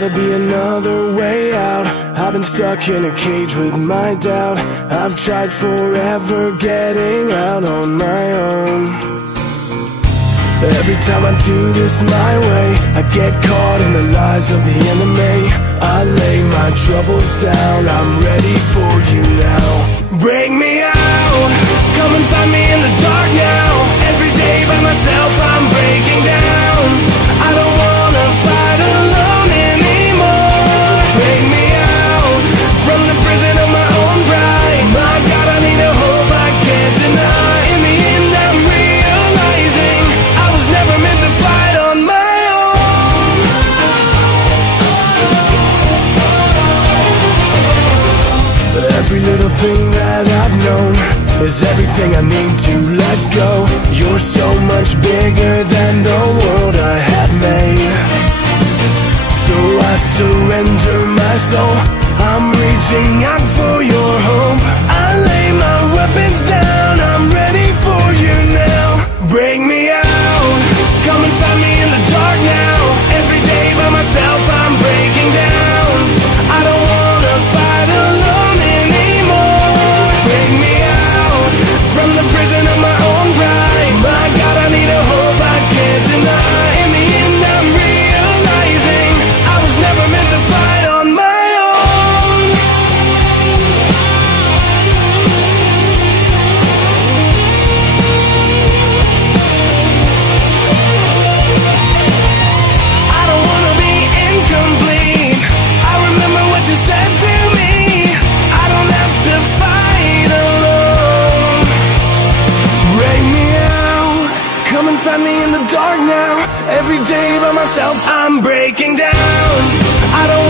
gotta be another way out. I've been stuck in a cage with my doubt. I've tried forever getting out on my own. Every time I do this my way, I get caught in the lies of the enemy. I lay my troubles down, I'm ready for you now. Bring me out, come and find me in the dark now. Every day by myself I'm breaking down. I don't wanna fight alone anymore. Bring me out, from the prison of my own pride. My God, I need a hope I can't deny. In the end I'm realizing I was never meant to fight on my own. Every little thing that I've known is everything I need to let go. You're so much bigger than the world I have made. So I surrender my soul, I'm reaching out for your hope. I lay my weapons down, I'm ready for you now. Bring me out, come and find me in the dark now. Every day by myself I'm breaking down. I don't wanna fight alone anymore. Bring me out, from the prison of my own pride. My God, I need a hope I can't deny. In the end I'm realizing I was never meant to fight on my own. I don't wanna be incomplete. I remember what you said to me. I don't have to fight alone. Bring me out, come and find me in the dark now. Every day by myself I'm breaking down. I don't